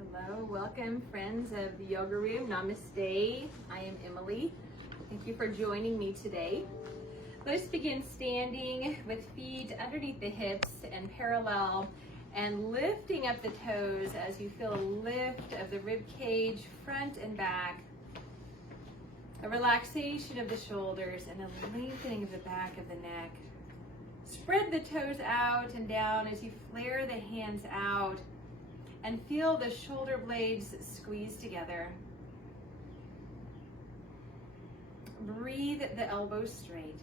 Hello, welcome friends of the yoga room. Namaste. I am Emily. Thank you for joining me today. Let's begin standing with feet underneath the hips and parallel and lifting up the toes as you feel a lift of the rib cage, front and back. A relaxation of the shoulders and a lengthening of the back of the neck. Spread the toes out and down as you flare the hands out and feel the shoulder blades squeeze together. Breathe the elbows straight.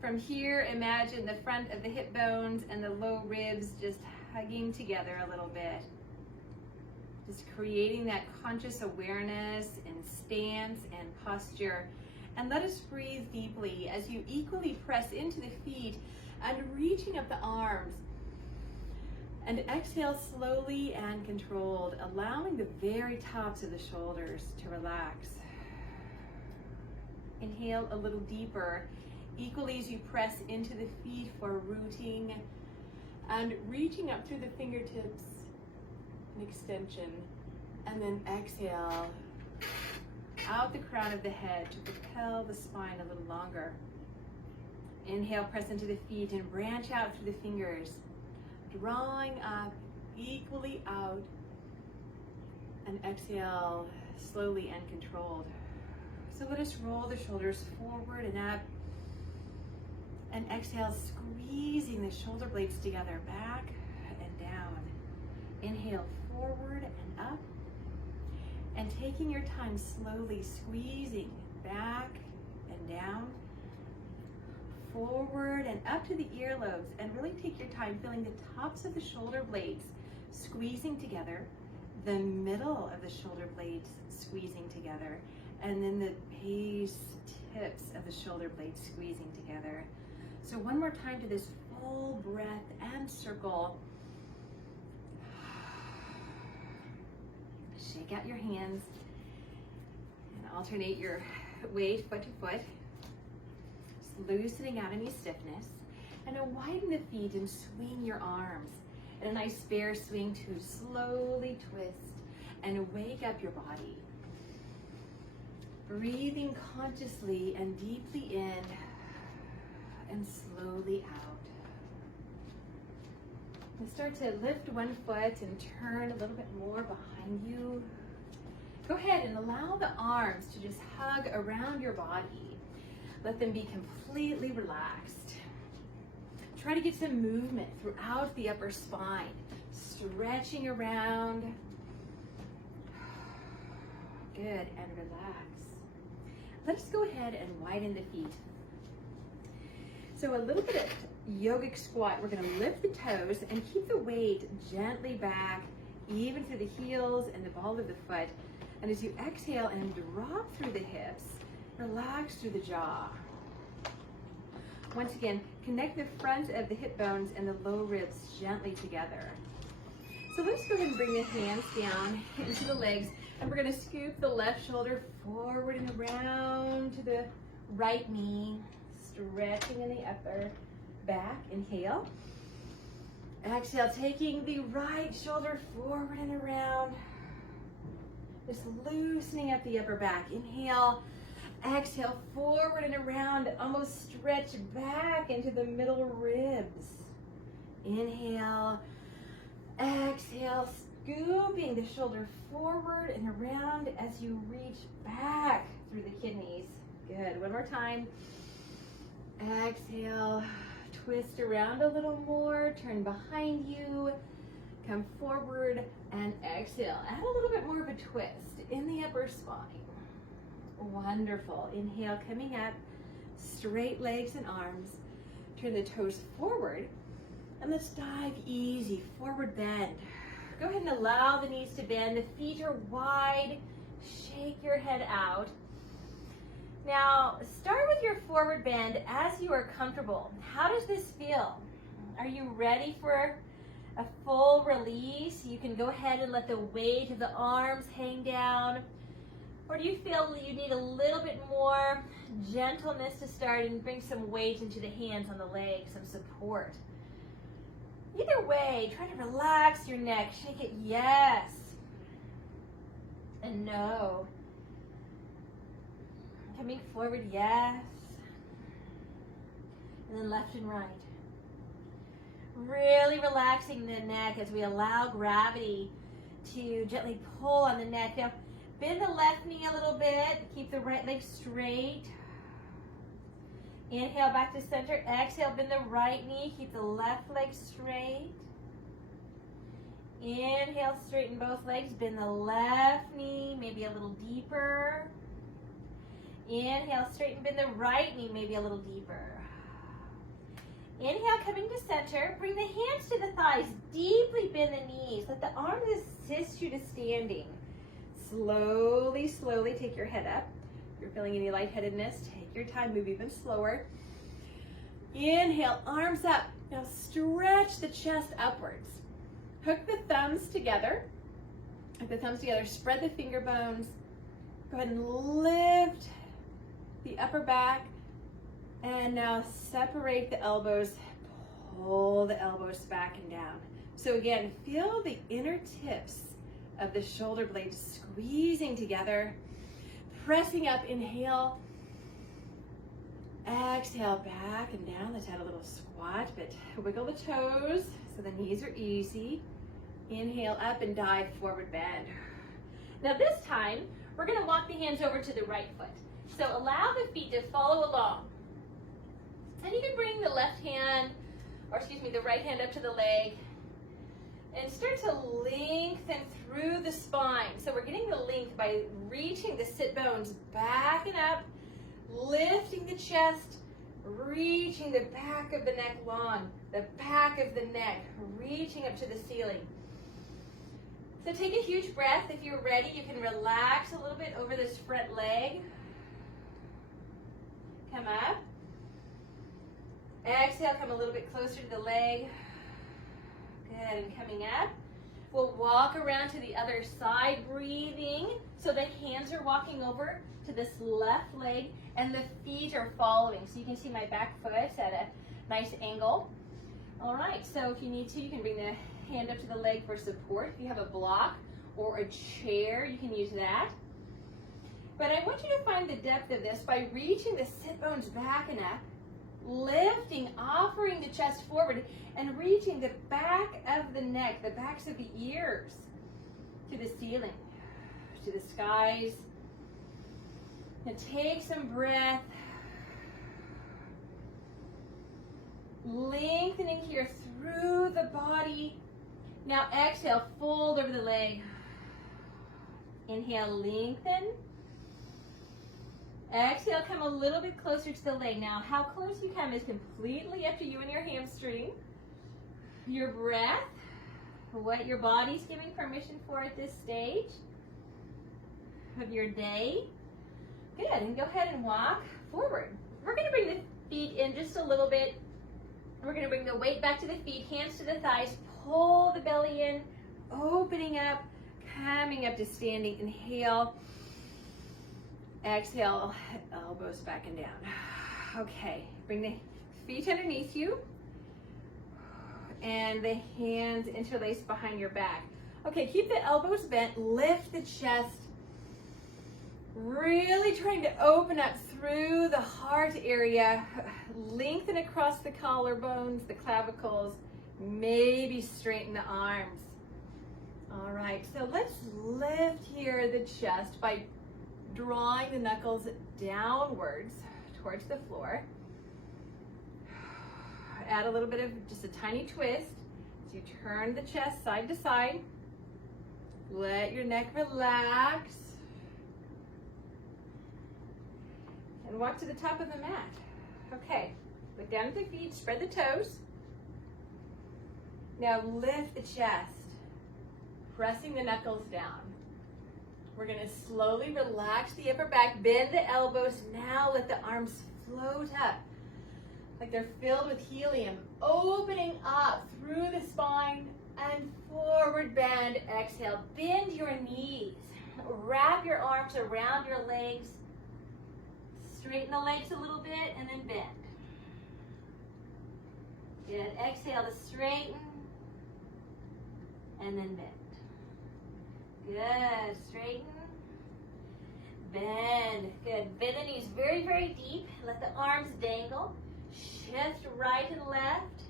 From here, imagine the front of the hip bones and the low ribs just hugging together a little bit. Just creating that conscious awareness in stance and posture. And let us breathe deeply as you equally press into the feet and reaching up the arms. And exhale slowly and controlled, allowing the very tops of the shoulders to relax. Inhale a little deeper, equally as you press into the feet for rooting and reaching up through the fingertips, an extension. And then exhale out the crown of the head to propel the spine a little longer. Inhale, press into the feet and branch out through the fingers. Drawing up, equally out, and exhale slowly and controlled. So let us roll the shoulders forward and up, and exhale, squeezing the shoulder blades together, back and down. Inhale, forward and up, and taking your time slowly squeezing back and down, forward and up to the earlobes, and really take your time feeling the tops of the shoulder blades squeezing together, the middle of the shoulder blades squeezing together, and then the base tips of the shoulder blades squeezing together. So one more time to this full breath and circle. Shake out your hands and alternate your weight foot to foot. Loosening out any stiffness, and then widen the feet and swing your arms in a nice bear swing to slowly twist and wake up your body. Breathing consciously and deeply in and slowly out. And start to lift one foot and turn a little bit more behind you. Go ahead and allow the arms to just hug around your body. Let them be completely relaxed. Try to get some movement throughout the upper spine, stretching around. Good, and relax. Let's go ahead and widen the feet. So a little bit of yogic squat. We're going to lift the toes and keep the weight gently back, even through the heels and the ball of the foot. And as you exhale and drop through the hips, relax through the jaw. Once again, connect the front of the hip bones and the low ribs gently together. So let's go ahead and bring the hands down into the legs, and we're going to scoop the left shoulder forward and around to the right knee, stretching in the upper back. Inhale. Exhale, taking the right shoulder forward and around, just loosening up the upper back. Inhale. Exhale, forward and around, almost stretch back into the middle ribs. Inhale, exhale, scooping the shoulder forward and around as you reach back through the kidneys. Good, one more time. Exhale, twist around a little more, turn behind you, come forward and exhale. Add a little bit more of a twist in the upper spine. Wonderful. Inhale, coming up, straight legs and arms. Turn the toes forward, and let's dive easy, forward bend. Go ahead and allow the knees to bend. The feet are wide. Shake your head out. Now, start with your forward bend as you are comfortable. How does this feel? Are you ready for a full release? You can go ahead and let the weight of the arms hang down. Or do you feel you need a little bit more gentleness to start and bring some weight into the hands on the legs, some support? Either way. Try to relax your neck. Shake it, yes. And no. Coming forward, yes. And then left and right. Really relaxing the neck as we allow gravity to gently pull on the neck. Now, bend the left knee a little bit. Keep the right leg straight. Inhale back to center. Exhale, bend the right knee. Keep the left leg straight. Inhale, straighten both legs. Bend the left knee, maybe a little deeper. Inhale, straighten, bend the right knee, maybe a little deeper. Inhale, coming to center. Bring the hands to the thighs. Deeply bend the knees. Let the arms assist you to standing. Slowly, slowly take your head up. If you're feeling any lightheadedness, take your time, move even slower. Inhale, arms up. Now stretch the chest upwards. Hook the thumbs together. Hook the thumbs together, spread the finger bones. Go ahead and lift the upper back. And now separate the elbows. Pull the elbows back and down. So again, feel the inner tips of the shoulder blades squeezing together. Pressing up, inhale. Exhale, back and down. Let's add a little squat, but wiggle the toes so the knees are easy. Inhale up and dive forward bend. Now this time, we're gonna walk the hands over to the right foot. So allow the feet to follow along. And you can bring the the right hand up to the leg and start to lengthen through the spine. So we're getting the length by reaching the sit bones back and up, lifting the chest, reaching the back of the neck long, the back of the neck, reaching up to the ceiling. So take a huge breath. If you're ready, you can relax a little bit over this front leg. Come up. Exhale, come a little bit closer to the leg. Good, and coming up. We'll walk around to the other side, breathing. So the hands are walking over to this left leg and the feet are following. So you can see my back foot at a nice angle. All right, so if you need to, you can bring the hand up to the leg for support. If you have a block or a chair, you can use that. But I want you to find the depth of this by reaching the sit bones back and up, lifting, offering the chest forward, and reaching the back of the neck, the backs of the ears, to the ceiling, to the skies. And take some breath. Lengthening here through the body. Now exhale, fold over the leg. Inhale, lengthen. Exhale, come a little bit closer to the leg. Now, how close you come is completely up to you and your hamstring. Your breath, what your body's giving permission for at this stage of your day. Good, and go ahead and walk forward. We're gonna bring the feet in just a little bit. We're gonna bring the weight back to the feet, hands to the thighs, pull the belly in, opening up, coming up to standing. Inhale. Exhale, elbows back and down. Okay, bring the feet underneath you and the hands interlaced behind your back. Okay, keep the elbows bent, lift the chest, really trying to open up through the heart area, lengthen across the collarbones, the clavicles, maybe straighten the arms. All right, so let's lift here the chest by drawing the knuckles downwards towards the floor. Add a little bit of just a tiny twist. So you turn the chest side to side. Let your neck relax. And walk to the top of the mat. Okay, look down at the feet, spread the toes. Now lift the chest, pressing the knuckles down. We're gonna slowly relax the upper back, bend the elbows. Now let the arms float up like they're filled with helium, opening up through the spine and forward bend. Exhale, bend your knees. Wrap your arms around your legs. Straighten the legs a little bit and then bend. Good, exhale to straighten. and then bend. Good, straighten, bend, good. Bend the knees very, very deep. Let the arms dangle. Shift right and left.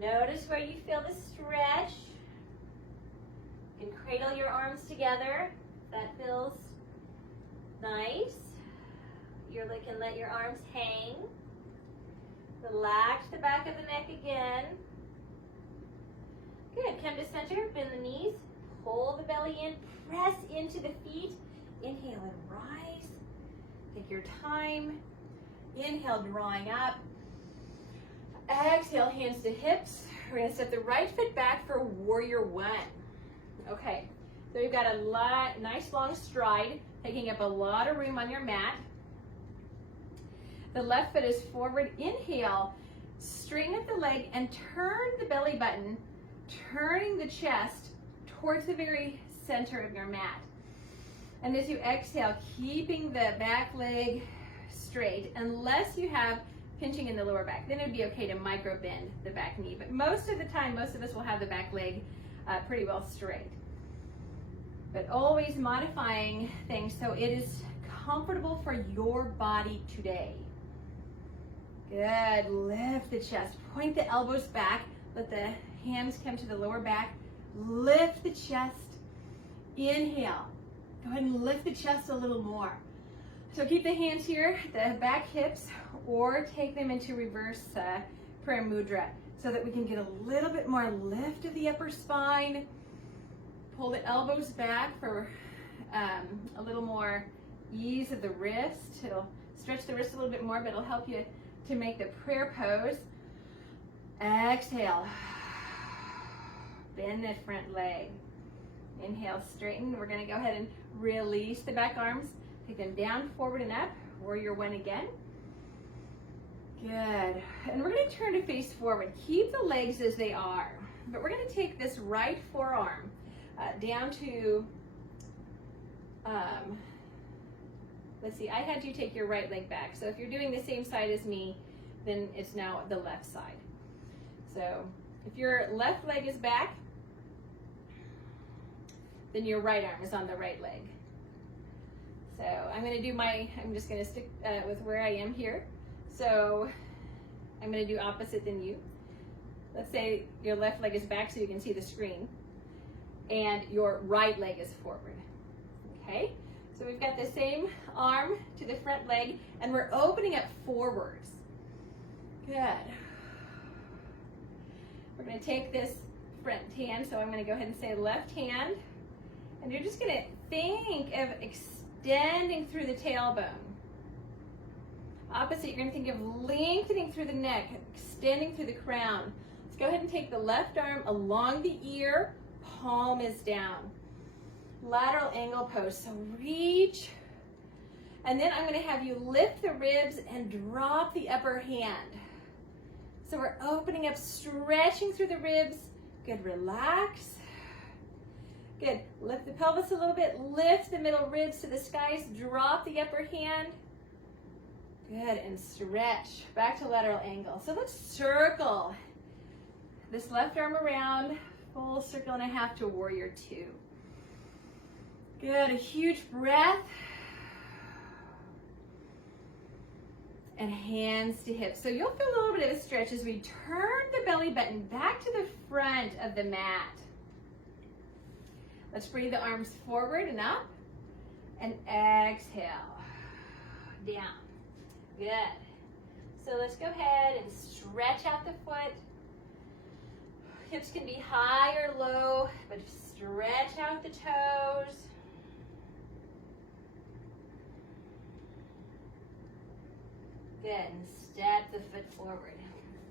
Notice where you feel the stretch. You can cradle your arms together. That feels nice. You can let your arms hang. Relax the back of the neck again. Good, come to center, bend the knees, pull the belly in, press into the feet. Inhale and rise. Take your time. Inhale, drawing up. Exhale, hands to hips. We're gonna step the right foot back for warrior one. Okay, so you've got a nice long stride, taking up a lot of room on your mat. The left foot is forward. Inhale, straighten up the leg and turn the belly button, turning the chest towards the very center of your mat. And as you exhale, keeping the back leg straight, unless you have pinching in the lower back, then it'd be okay to micro bend the back knee. But most of the time, most of us will have the back leg pretty well straight. But always modifying things so it is comfortable for your body today. Good, lift the chest, point the elbows back, let the hands come to the lower back, lift the chest, inhale. Go ahead and lift the chest a little more. So keep the hands here, the back hips, or take them into reverse prayer mudra so that we can get a little bit more lift of the upper spine. Pull the elbows back for a little more ease of the wrist. It'll stretch the wrist a little bit more, but it'll help you to make the prayer pose. Exhale. Bend the front leg. Inhale, straighten. We're going to go ahead and release the back arms. Take them down, forward and up. Warrior one again. Good. And we're going to turn to face forward. Keep the legs as they are. But we're going to take this right forearm down to, let's see, I had you take your right leg back. So if you're doing the same side as me, then it's now the left side. So if your left leg is back, then your right arm is on the right leg. So I'm just going to stick with where I am here. So I'm going to do opposite than you. Let's say your left leg is back so you can see the screen, and your right leg is forward. Okay? So we've got the same arm to the front leg, and we're opening up forwards. Good. We're going to take this front hand, so I'm going to go ahead and say left hand, and you're just going to think of extending through the tailbone. Opposite, you're going to think of lengthening through the neck, extending through the crown. Let's go ahead and take the left arm along the ear, palm is down. Lateral angle pose, so reach. And then I'm going to have you lift the ribs and drop the upper hand. So we're opening up, stretching through the ribs. Good, relax. Good, lift the pelvis a little bit, lift the middle ribs to the skies, drop the upper hand. Good, and stretch, back to lateral angle. So let's circle this left arm around, full circle and a half to warrior two. Good, a huge breath. And hands to hips. So you'll feel a little bit of a stretch as we turn the belly button back to the front of the mat. Let's breathe the arms forward and up, and exhale, down. Good. So let's go ahead and stretch out the foot. Hips can be high or low, but stretch out the toes. Good, and step the foot forward.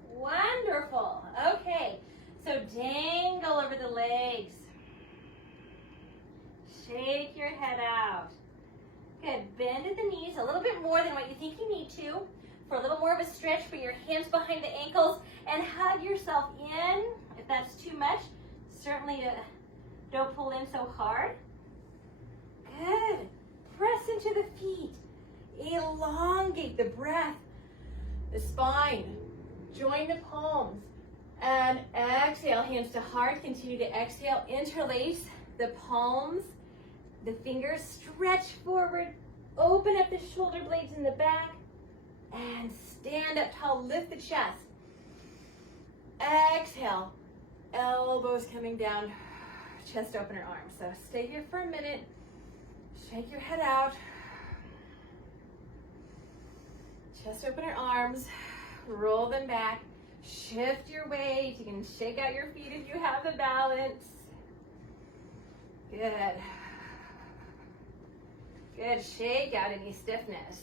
Wonderful. Okay, so dangle over the legs. Shake your head out. Good, bend at the knees a little bit more than what you think you need to. For a little more of a stretch, bring your hands behind the ankles and hug yourself in. If that's too much, certainly don't pull in so hard. Good, press into the feet. Elongate the breath, the spine. Join the palms. And exhale, hands to heart. Continue to exhale. Interlace the palms, the fingers. Stretch forward. Open up the shoulder blades in the back. And stand up tall. Lift the chest. Exhale. Elbows coming down. Chest opener arms. So stay here for a minute. Shake your head out. Chest opener arms. Roll them back. Shift your weight. You can shake out your feet if you have the balance. Good. Good. Shake out any stiffness.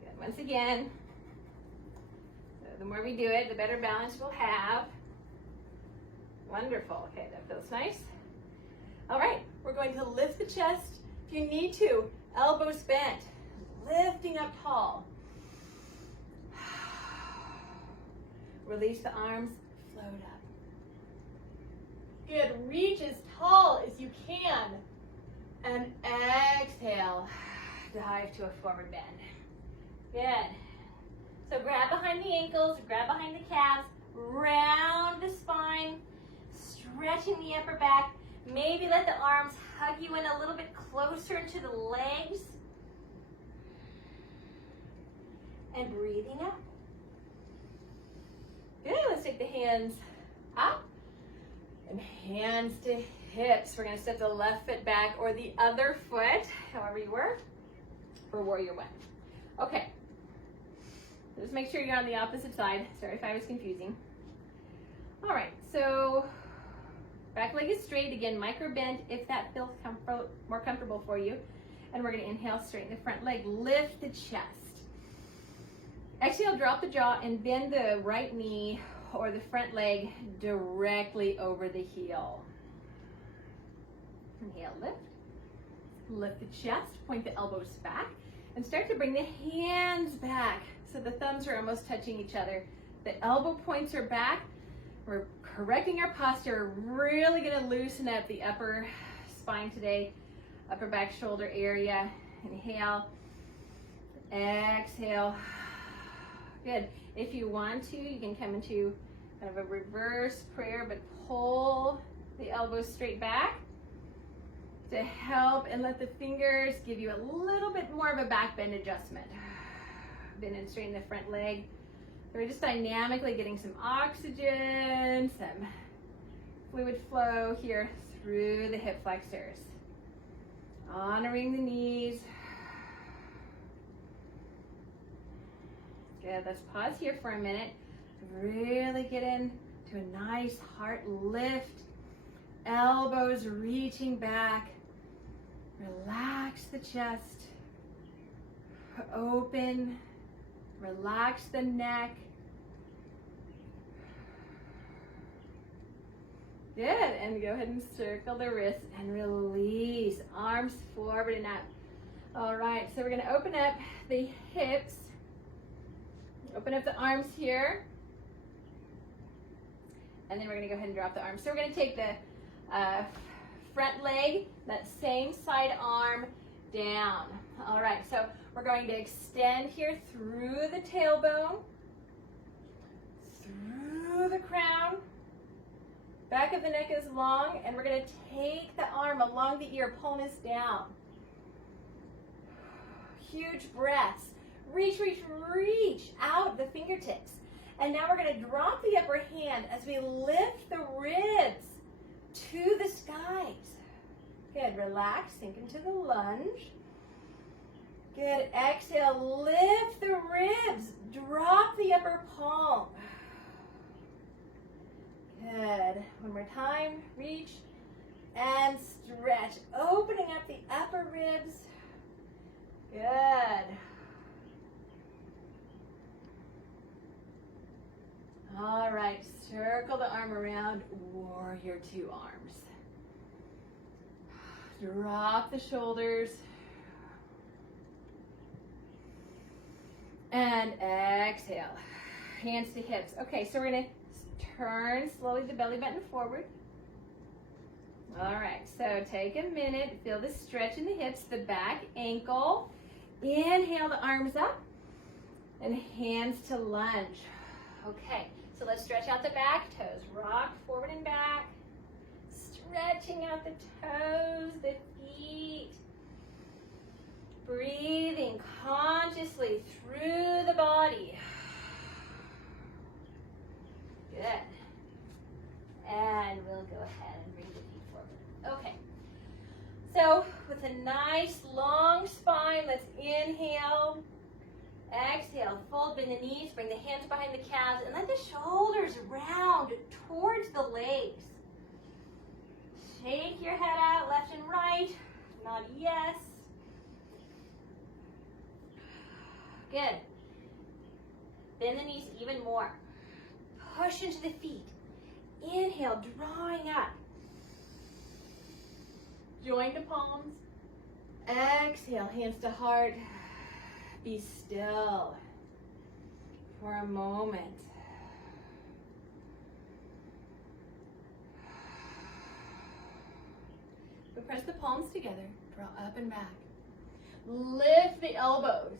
Good. Once again. So the more we do it, the better balance we'll have. Wonderful. Okay, that feels nice. All right, we're going to lift the chest. If you need to, elbows bent. Lifting up tall. Release the arms, float up. Good, reach as tall as you can. And exhale, dive to a forward bend. Good. So grab behind the ankles, grab behind the calves, round the spine, stretching the upper back. Maybe let the arms hug you in a little bit closer to the legs. And breathing out. Good, let's take the hands up and hands to hips. We're gonna step the left foot back or the other foot, however you were, for warrior one. Okay, just make sure you're on the opposite side. Sorry if I was confusing. All right, so back leg is straight. Again, micro bend if that feels more comfortable for you. And we're gonna inhale, straighten the front leg, lift the chest. Exhale, drop the jaw and bend the right knee or the front leg directly over the heel. Inhale, lift. Lift the chest, point the elbows back, and start to bring the hands back so the thumbs are almost touching each other. The elbow points are back. We're correcting our posture. We're really gonna loosen up the upper spine today, upper back shoulder area. Inhale, exhale. Good. If you want to, you can come into kind of a reverse prayer, but pull the elbows straight back to help and let the fingers give you a little bit more of a back bend adjustment. Bend and straighten the front leg. So we're just dynamically getting some oxygen, some fluid flow here through the hip flexors. Honoring the knees. Good, let's pause here for a minute. Really get into a nice heart lift. Elbows reaching back. Relax the chest. Open. Relax the neck. Good, and go ahead and circle the wrists and release. Arms forward and up. All right, so we're gonna open up the hips. Open up the arms here. And then we're gonna go ahead and drop the arms. So we're gonna take the front leg, that same side arm down. All right, so we're going to extend here through the tailbone, through the crown. Back of the neck is long, and we're gonna take the arm along the ear, palm is down. Huge breaths. Reach, reach, reach out the fingertips. And now we're gonna drop the upper hand as we lift the ribs to the skies. Good, relax, sink into the lunge. Good, exhale, lift the ribs, drop the upper palm. Good, one more time, reach and stretch, opening up the upper ribs. Good. All right, circle the arm around, warrior two arms. Drop the shoulders. And exhale, hands to hips. Okay, so we're gonna turn slowly the belly button forward. All right, so take a minute, feel the stretch in the hips, the back ankle. Inhale the arms up and hands to lunge. Okay, so let's stretch out the back toes. Rock forward and back. Stretching out the toes, the feet. Breathing consciously through the body. Good. And we'll go ahead and bring the feet forward. Okay. So with a nice long spine, let's inhale. Exhale, fold, bend the knees, bring the hands behind the calves, and let the shoulders round towards the legs. Shake your head out left and right. Nod yes. Good. Bend the knees even more. Push into the feet. Inhale, drawing up. Join the palms. Exhale, hands to heart. Be still for a moment. But press the palms together. Draw up and back. Lift the elbows.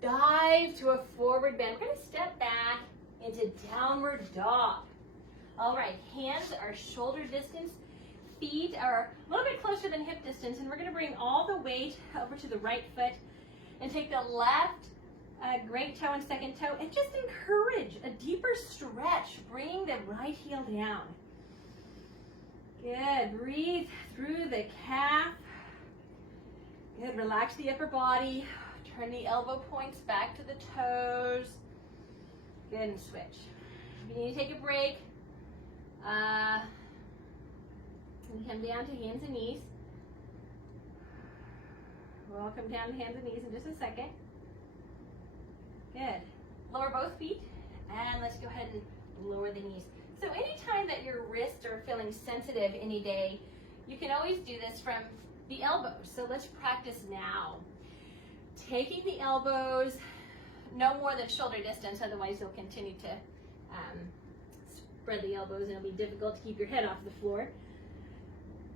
Dive to a forward bend. We're going to step back into downward dog. All right, hands are shoulder distance. Feet are a little bit closer than hip distance, and we're going to bring all the weight over to the right foot and take the left great toe and second toe and just encourage a deeper stretch. Bring the right heel down. Good. Breathe through the calf. Good. Relax the upper body. Turn the elbow points back to the toes. Good, and switch. If you need to take a break, and come down to hands and knees. We'll come down to hands and knees in just a second. Good. Lower both feet, and let's go ahead and lower the knees. So anytime that your wrists are feeling sensitive any day, you can always do this from the elbows. So let's practice now. Taking the elbows no more than shoulder distance, otherwise you'll continue to spread the elbows and it'll be difficult to keep your head off the floor.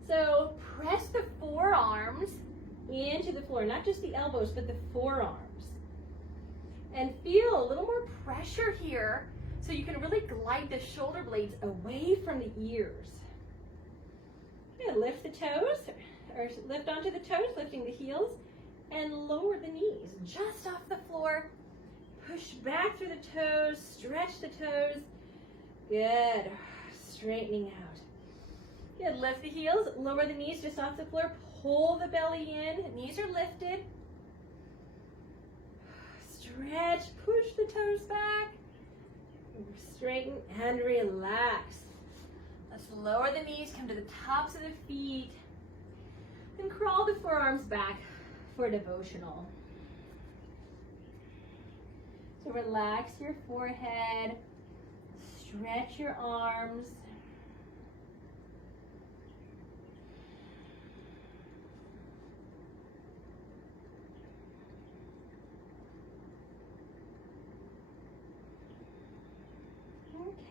So press the forearms into the floor, not just the elbows, but the forearms. And feel a little more pressure here so you can really glide the shoulder blades away from the ears. Good. Lift the toes, or lift onto the toes, lifting the heels, and lower the knees just off the floor. Push back through the toes, stretch the toes. Good. Straightening out. Good. Lift the heels, lower the knees just off the floor. Pull the belly in. Knees are lifted. Stretch. Push the toes back. Straighten and relax. Let's lower the knees, come to the tops of the feet. Then crawl the forearms back for devotional. So relax your forehead. Stretch your arms.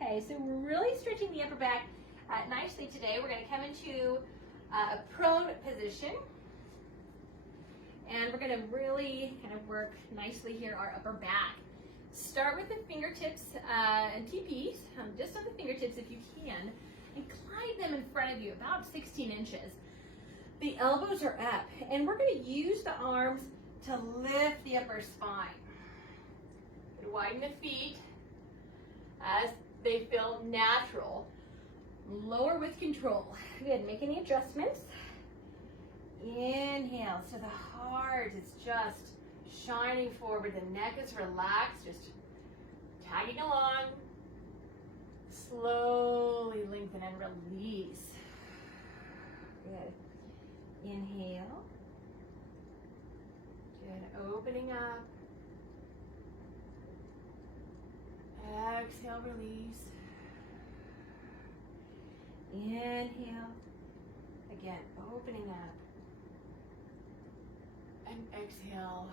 Okay, so we're really stretching the upper back nicely today. We're going to come into a prone position. And we're going to really kind of work nicely here our upper back. Start with the fingertips and TPs, just on the fingertips if you can, and glide them in front of you about 16 inches. The elbows are up, and we're going to use the arms to lift the upper spine. Widen the feet as they feel natural. Lower with control. Good. Make any adjustments. Inhale. So the heart is just shining forward. The neck is relaxed. Just tagging along. Slowly lengthen and release. Good. Inhale. Good. Opening up. Exhale, release. Inhale. Again, opening up. And exhale,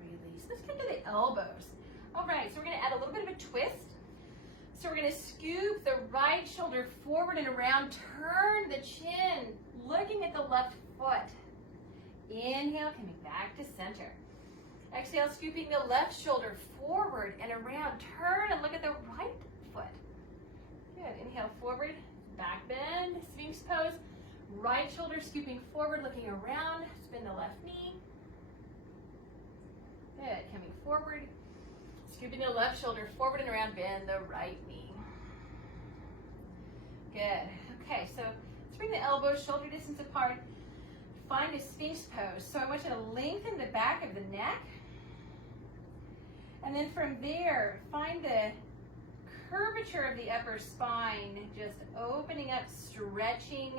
release. Let's come to the elbows. All right, so we're going to add a little bit of a twist. So we're going to scoop the right shoulder forward and around. Turn the chin, looking at the left foot. Inhale, coming back to center. Exhale, scooping the left shoulder forward and around. Turn and look at the right foot. Good. Inhale, forward, back bend, Sphinx pose. Right shoulder scooping forward, looking around. Spin the left knee. Good. Coming forward. Scooping the left shoulder forward and around. Bend the right knee. Good. Okay, so let's bring the elbows shoulder distance apart. Find a Sphinx pose. So I want you to lengthen the back of the neck. And then from there, find the curvature of the upper spine, just opening up, stretching,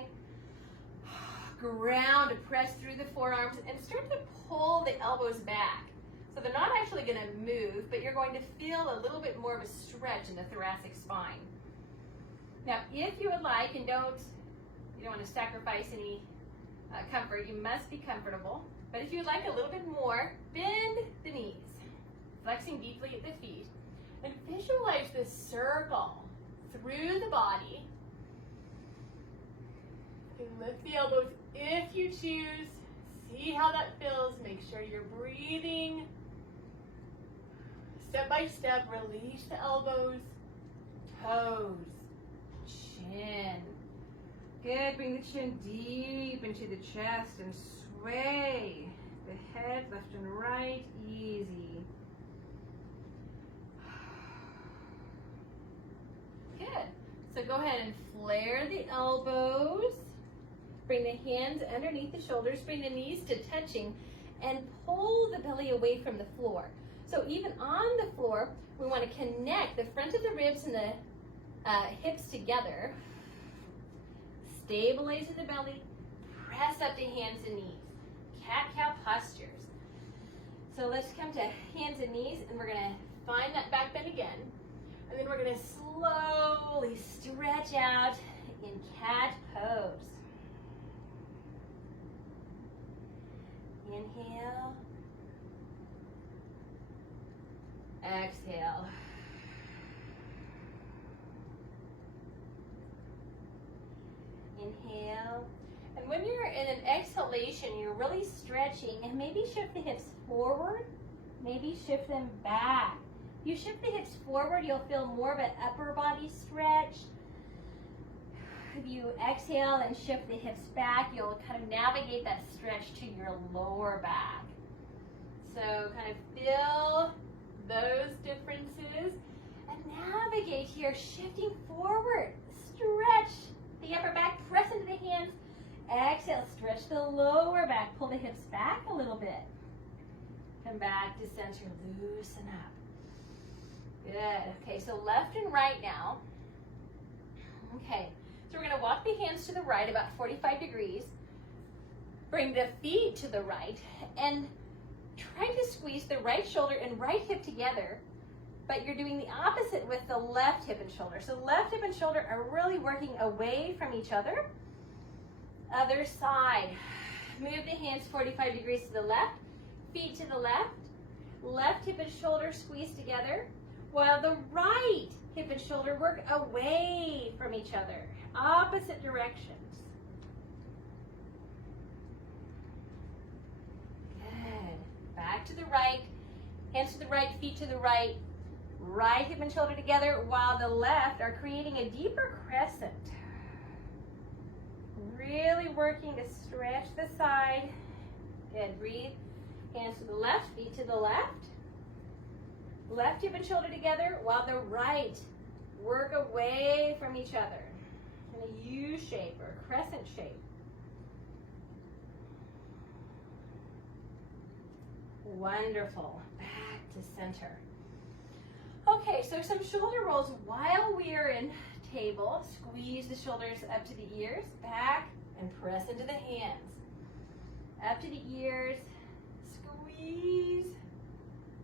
ground to press through the forearms, and start to pull the elbows back. So they're not actually going to move, but you're going to feel a little bit more of a stretch in the thoracic spine. Now, if you would like, and you don't want to sacrifice any comfort, you must be comfortable. But if you would like a little bit more, bend the knees, flexing deeply at the feet, and visualize this circle through the body. And lift the elbows if you choose. See how that feels. Make sure you're breathing. Step by step, release the elbows, toes, chin. Good, bring the chin deep into the chest and sway the head left and right, easy. Good, so go ahead and flare the elbows. Bring the hands underneath the shoulders, bring the knees to touching, and pull the belly away from the floor. So even on the floor, we want to connect the front of the ribs and the hips together. Stabilize the belly, press up to hands and knees. Cat-cow postures. So let's come to hands and knees, and we're going to find that back bend again. And then we're going to slowly stretch out in cat pose. Inhale. Exhale. Inhale. And when you're in an exhalation, you're really stretching, and maybe shift the hips forward, maybe shift them back. If you shift the hips forward, you'll feel more of an upper body stretch. If you exhale and shift the hips back, you'll kind of navigate that stretch to your lower back. So kind of feel those differences and navigate here, shifting forward. Stretch the upper back, press into the hands. Exhale, stretch the lower back, pull the hips back a little bit. Come back to center, loosen up. Good. Okay, so left and right now. Okay, so we're going to walk the hands to the right about 45 degrees. Bring the feet to the right and try to squeeze the right shoulder and right hip together, but you're doing the opposite with the left hip and shoulder. So left hip and shoulder are really working away from each other. Other side. Move the hands 45 degrees to the left, feet to the left. Left hip and shoulder squeeze together, while the right hip and shoulder work away from each other. Opposite directions. Good. Back to the right, hands to the right, feet to the right. Right hip and shoulder together, while the left are creating a deeper crescent. Really working to stretch the side. Good, breathe. Hands to the left, feet to the left. Left hip and shoulder together, while the right work away from each other in a U shape or crescent shape. Wonderful. Back to center. Okay, so some shoulder rolls while we are in table. Squeeze the shoulders up to the ears, back, and press into the hands. Up to the ears, squeeze,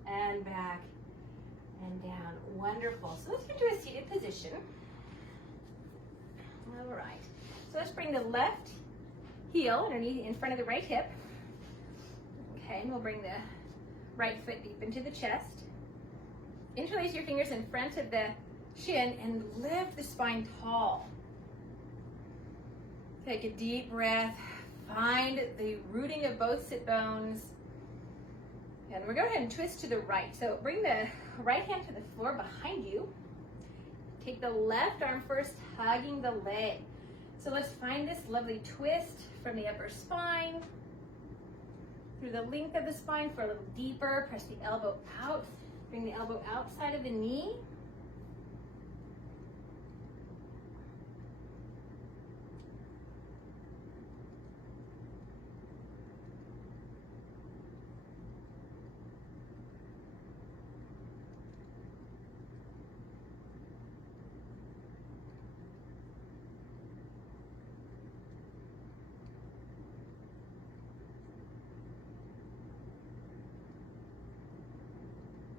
and back, and down. Wonderful. So let's get to a seated position. All right. So let's bring the left heel underneath in front of the right hip. Okay, and we'll bring the right foot deep into the chest. Interlace your fingers in front of the chin and lift the spine tall. Take a deep breath. Find the rooting of both sit bones. And we're going to go ahead and twist to the right. So bring the right hand to the floor behind you. Take the left arm first, hugging the leg. So let's find this lovely twist from the upper spine, through the length of the spine for a little deeper. Press the elbow out. Bring the elbow outside of the knee.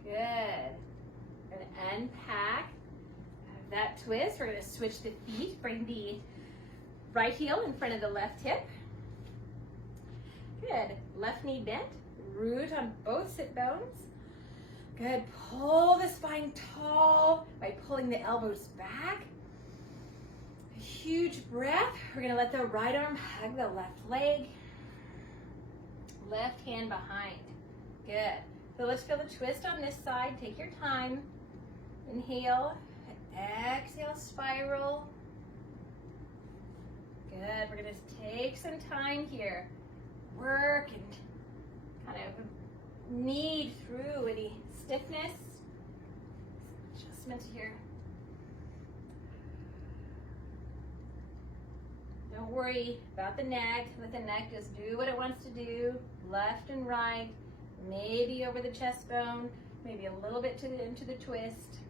Good. We're going to unpack that twist. We're going to switch the feet. Bring the right heel in front of the left hip. Good. Left knee bent. Root on both sit bones. Good. Pull the spine tall by pulling the elbows back. A huge breath. We're going to let the right arm hug the left leg. Left hand behind. Good. So let's feel the twist on this side. Take your time. Inhale. Exhale, spiral. Good. We're going to take some time here. Work and kind of knead through any stiffness. Adjustments here. Don't worry about the neck. Let the neck just do what it wants to do. Left and right. Maybe over the chest bone, maybe a little bit into the twist.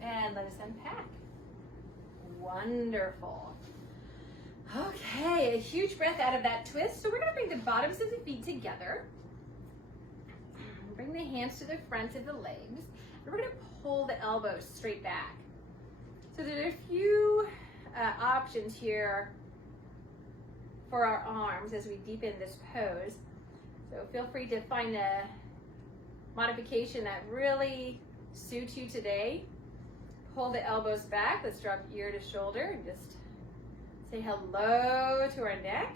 And let us unpack. Wonderful. Okay, a huge breath out of that twist. So we're going to bring the bottoms of the feet together. Bring the hands to the fronts of the legs. And we're going to pull the elbows straight back. So there are a few options here for our arms as we deepen this pose. So feel free to find a modification that really suits you today. Pull the elbows back. Let's drop ear to shoulder and just say hello to our neck.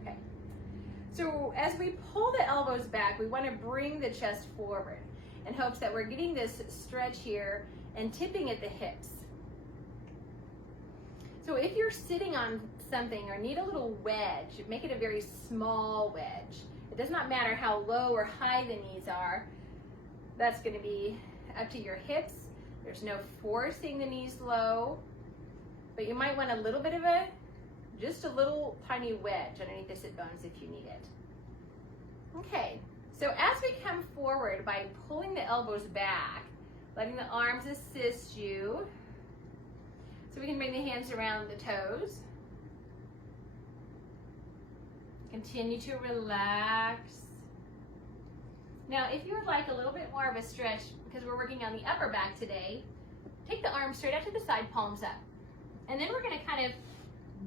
Okay. So as we pull the elbows back, we want to bring the chest forward in hopes that we're getting this stretch here and tipping at the hips. So if you're sitting on something or need a little wedge, make it a very small wedge. It does not matter how low or high the knees are. That's going to be up to your hips. There's no forcing the knees low, but you might want a little bit of just a little tiny wedge underneath the sit bones if you need it. Okay, so as we come forward by pulling the elbows back, letting the arms assist you, so we can bring the hands around the toes. Continue to relax. Now, if you would like a little bit more of a stretch, because we're working on the upper back today, take the arms straight out to the side, palms up. And then we're going to kind of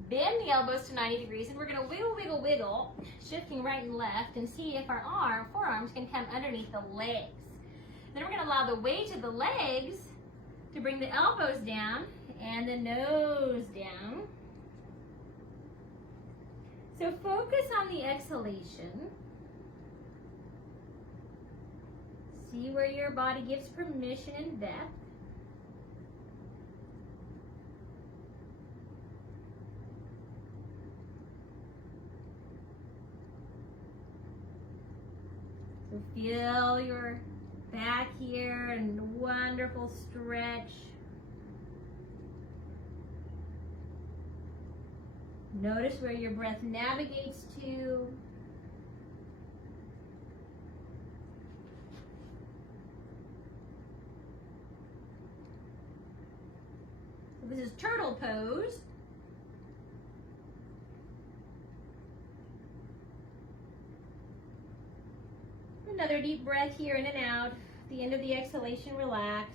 bend the elbows to 90 degrees, and we're going to wiggle, wiggle, wiggle, shifting right and left, and see if our forearms can come underneath the legs. Then we're going to allow the weight of the legs to bring the elbows down and the nose down. So focus on the exhalation. See where your body gives permission and depth. So feel your back here and wonderful stretch. Notice where your breath navigates to. So this is turtle pose. Another deep breath here, in and out. At the end of the exhalation, relax.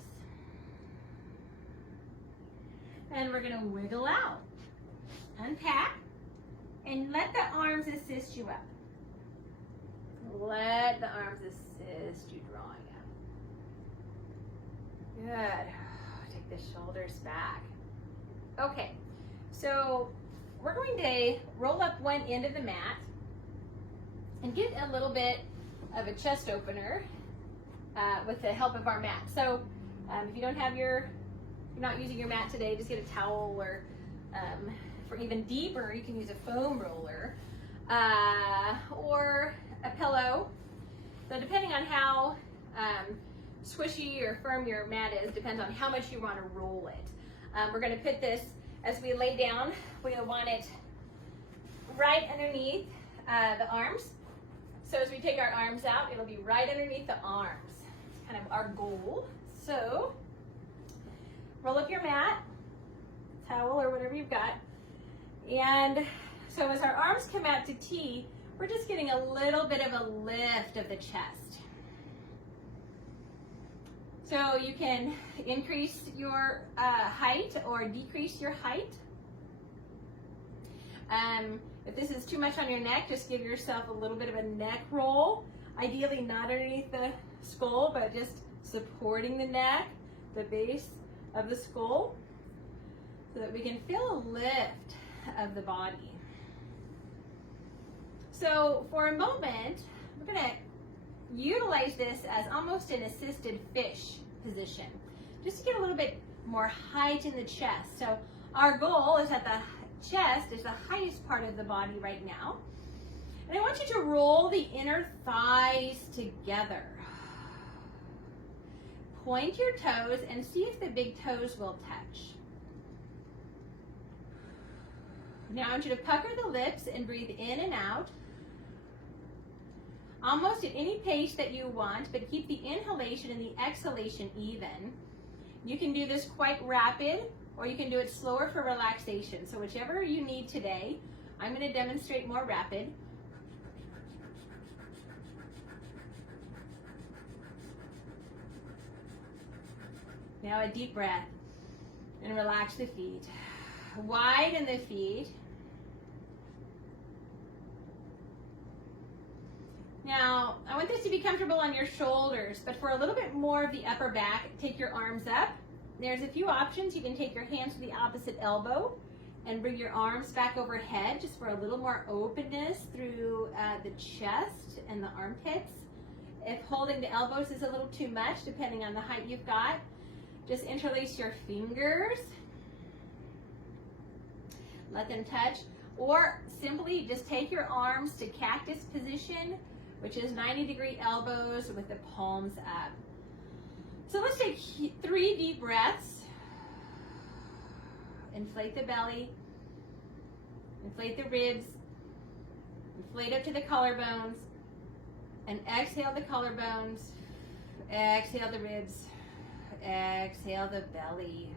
And we're gonna wiggle out. Unpack. And let the arms assist you up. Let the arms assist you drawing up. Good. Take the shoulders back. Okay, so we're going to roll up one end of the mat and get a little bit of a chest opener with the help of our mat. So if you don't have you're not using your mat today, just get a towel, or for even deeper, you can use a foam roller or a pillow. So depending on how squishy or firm your mat is, depends on how much you want to roll it. We're going to put this, as we lay down, we want it right underneath the arms. So as we take our arms out, it'll be right underneath the arms. It's kind of our goal. So roll up your mat, towel or whatever you've got. And so as our arms come out to T, we're just getting a little bit of a lift of the chest. So you can increase your height or decrease your height. If this is too much on your neck, just give yourself a little bit of a neck roll. Ideally not underneath the skull, but just supporting the neck, the base of the skull, so that we can feel a lift of the body. So for a moment, we're going to utilize this as almost an assisted fish position, just to get a little bit more height in the chest. So our goal is that the chest is the highest part of the body right now. And I want you to roll the inner thighs together. Point your toes and see if the big toes will touch. Now I want you to pucker the lips and breathe in and out, almost at any pace that you want, but keep the inhalation and the exhalation even. You can do this quite rapid, or you can do it slower for relaxation. So whichever you need today. I'm going to demonstrate more rapid. Now a deep breath and relax the feet. Widen the feet. Now, I want this to be comfortable on your shoulders, but for a little bit more of the upper back, take your arms up. There's a few options. You can take your hands to the opposite elbow and bring your arms back overhead, just for a little more openness through the chest and the armpits. If holding the elbows is a little too much, depending on the height you've got, just interlace your fingers. Let them touch. Or simply just take your arms to cactus position, which is 90-degree elbows with the palms up. So let's take 3 deep breaths. Inflate the belly, inflate the ribs, inflate up to the collarbones, and exhale the collarbones, exhale the ribs, exhale the belly.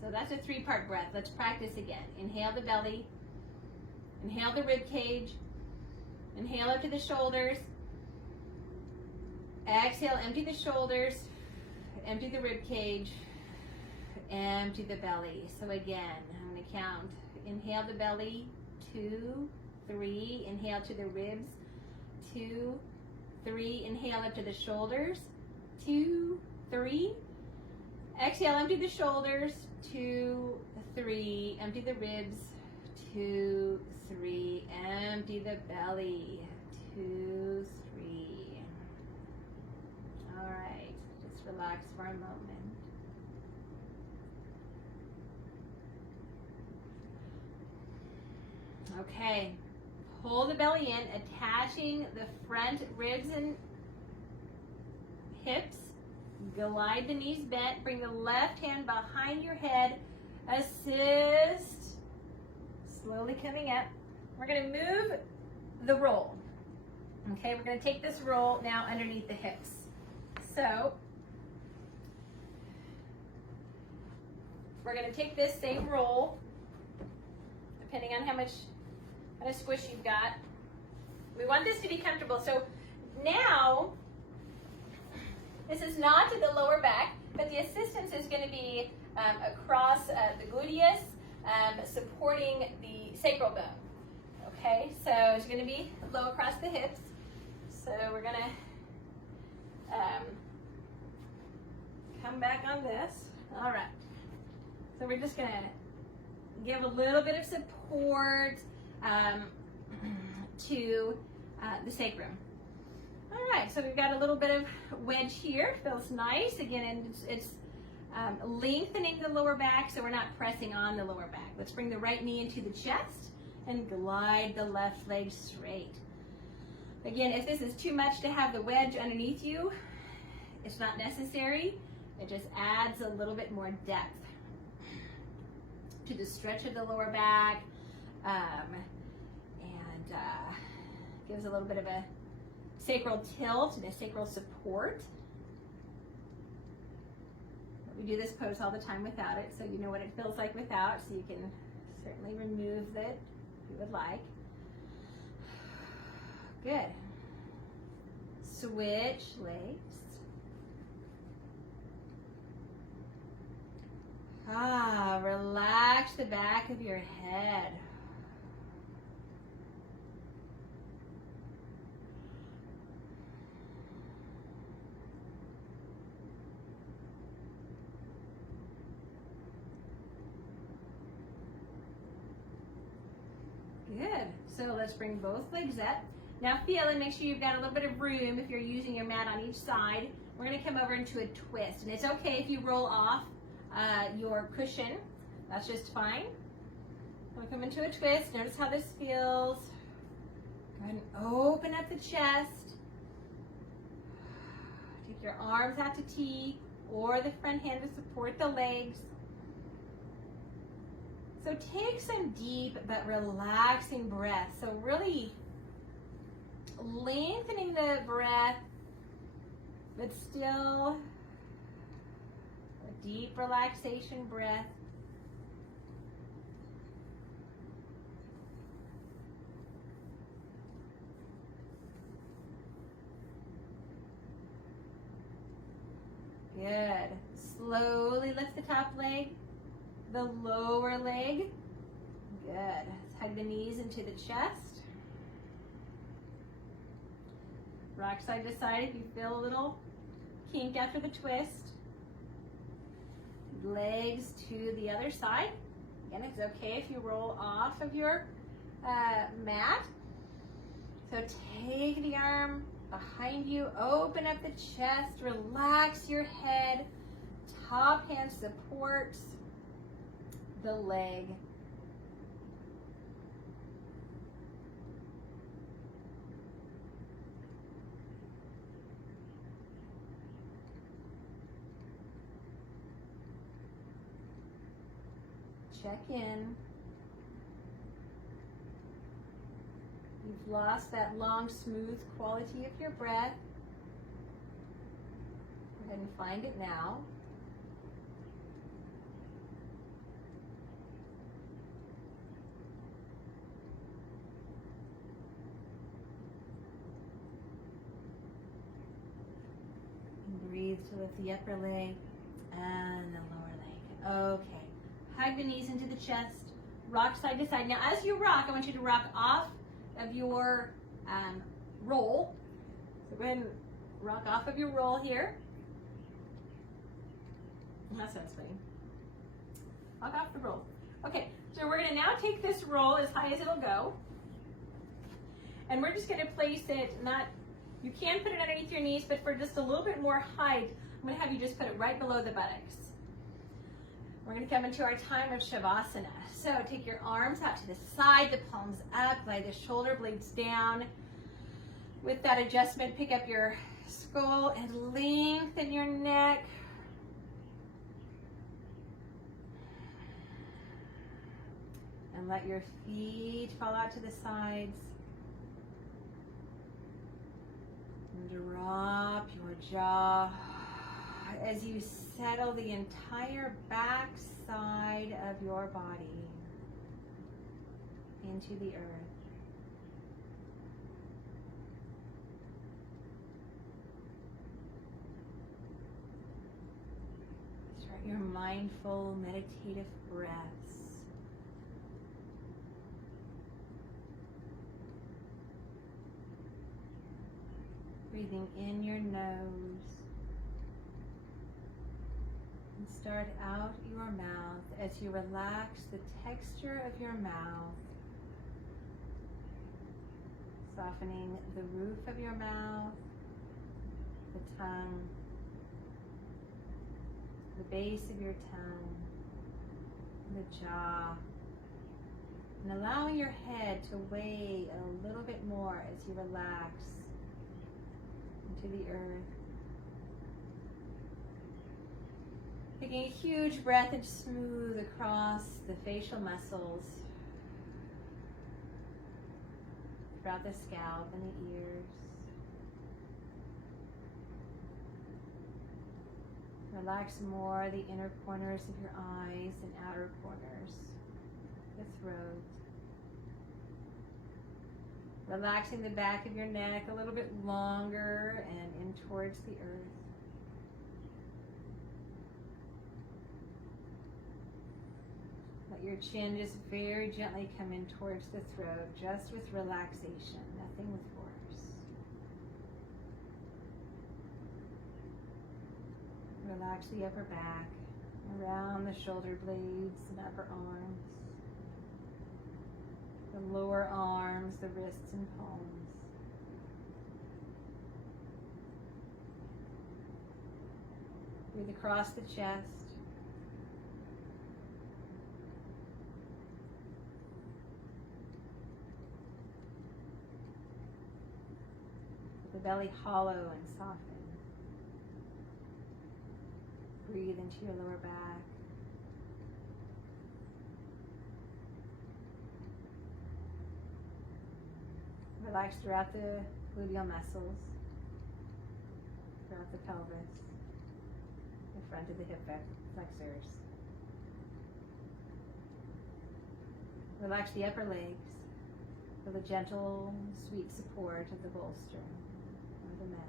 So that's a 3-part breath. Let's practice again. Inhale the belly, inhale the rib cage, inhale up to the shoulders, exhale, empty the shoulders, empty the rib cage, empty the belly. So again, I'm going to count. Inhale the belly, 2, 3. Inhale to the ribs, 2, 3. Inhale up to the shoulders, 2, 3. Exhale, empty the shoulders, 2, 3. Empty the ribs, 2, 3. Empty the belly, 2, 3. All right, just relax for a moment. Okay, pull the belly in, attaching the front ribs and hips. Glide the knees bent. Bring the left hand behind your head. Assist. Slowly coming up. We're going to move the roll. Okay, we're going to take this roll now underneath the hips. So, we're going to take this same roll, depending on how much squish you've got. We want this to be comfortable. So now, this is not to the lower back, but the assistance is going to be across the gluteus, supporting the sacral bone. Okay, so it's going to be low across the hips. So we're going to come back on this. All right. So we're just going to give a little bit of support to the sacrum. All right, so we've got a little bit of wedge here. Feels nice. Again, and it's lengthening the lower back, so we're not pressing on the lower back. Let's bring the right knee into the chest and glide the left leg straight. Again, if this is too much to have the wedge underneath you, it's not necessary. It just adds a little bit more depth to the stretch of the lower back, and gives a little bit of a sacral tilt and a sacral support. We do this pose all the time without it, so you know what it feels like without, so you can certainly remove it if you would like. Good. Switch legs. Relax the back of your head. Good. So let's bring both legs up. Now feel and make sure you've got a little bit of room if you're using your mat on each side. We're going to come over into a twist, and it's okay if you roll off your cushion. That's just fine. We'll come into a twist. Notice how this feels. Go ahead and open up the chest. Take your arms out to T or the front hand to support the legs. So take some deep but relaxing breaths. So really lengthening the breath, but still a deep relaxation breath. Good. Slowly lift the top leg, the lower leg. Good. Let's hug the knees into the chest. Rock side to side if you feel a little kink after the twist. Legs to the other side. Again, it's okay if you roll off of your mat. So take the arm behind you, open up the chest, relax your head. Top hand supports the leg. Check in. You've lost that long, smooth quality of your breath. Go ahead and find it now. And breathe to lift the upper leg and the lower leg. Okay. Hug the knees into the chest. Rock side to side. Now, as you rock, I want you to rock off of your roll. So go ahead and rock off of your roll here. That sounds funny. Rock off the roll. Okay, so we're going to now take this roll as high as it'll go. And we're just going to place it, you can put it underneath your knees, but for just a little bit more height, I'm going to have you just put it right below the buttocks. We're going to come into our time of Shavasana. So take your arms out to the side, the palms up, glide the shoulder blades down. With that adjustment, pick up your skull and lengthen your neck. And let your feet fall out to the sides. And drop your jaw as you settle the entire back side of your body into the earth. That's right. your mindful, meditative breaths. Breathing in your nose and start out your mouth as you relax the texture of your mouth, softening the roof of your mouth, the tongue, the base of your tongue, the jaw, and allowing your head to weigh a little bit more as you relax into the earth. Taking a huge breath and smooth across the facial muscles, throughout the scalp and the ears. Relax more the inner corners of your eyes and outer corners, the throat. Relaxing the back of your neck a little bit longer and in towards the earth. Let your chin just very gently come in towards the throat, just with relaxation, nothing with force. Relax the upper back, around the shoulder blades and upper arms, the lower arms, the wrists and palms. Breathe across the chest. The belly hollow and soften. Breathe into your lower back. Relax throughout the gluteal muscles, throughout the pelvis, the front of the hip flexors. Relax the upper legs for the gentle, sweet support of the bolster or the mat.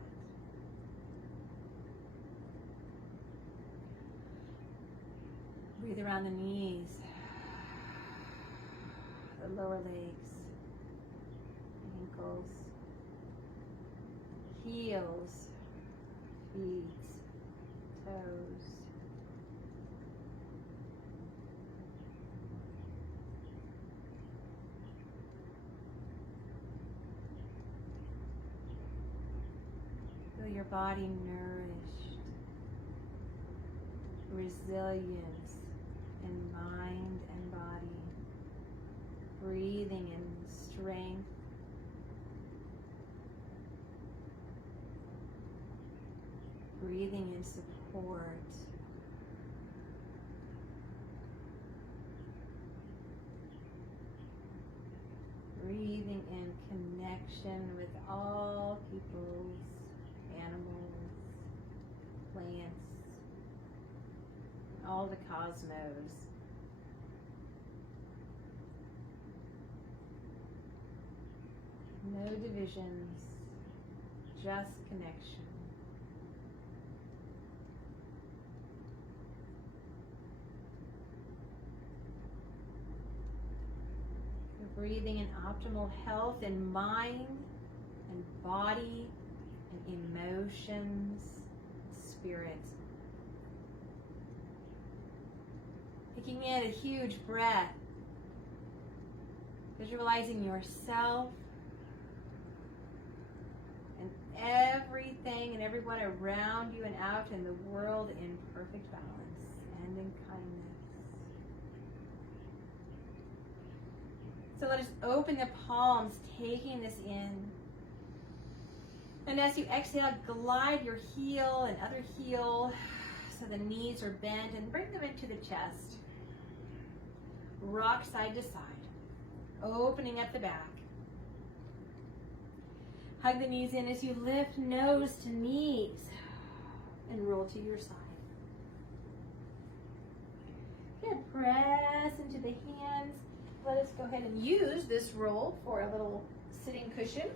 Breathe around the knees, the lower legs, ankles, heels, feet, toes. Feel your body nourished, resilience in mind and body, breathing in strength, breathing in support, breathing in connection with all peoples, animals, plants, all the cosmos. No divisions, just connection. You're breathing in optimal health in mind and body and emotions, spirit. Taking in a huge breath, visualizing yourself and everything and everyone around you and out in the world in perfect balance and in kindness. So let us open the palms, taking this in. And as you exhale, glide your heel and other heel so the knees are bent and bring them into the chest. Rock side to side, opening up the back. Hug the knees in as you lift nose to knees and roll to your side. Good, press into the hands. Let us go ahead and use this roll for a little sitting cushion.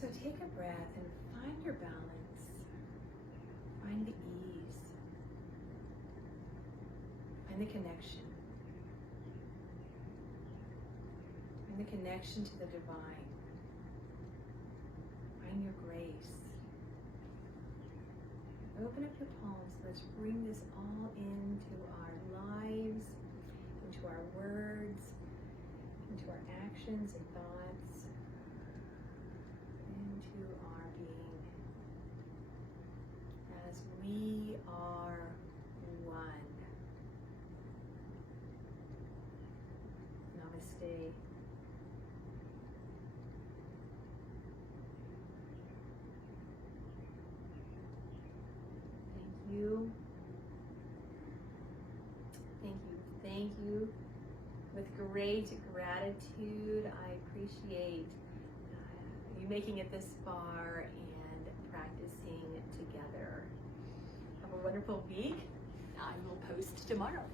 So take a breath and find your balance. Find the ease. Find the connection. Find the connection to the divine. Find your grace. Open up your palms. Let's bring this all into our lives, into our words, into our actions and thoughts, into our being, as we are one. Namaste. You. Thank you. With great gratitude, I appreciate you making it this far and practicing together. Have a wonderful week. I will post tomorrow.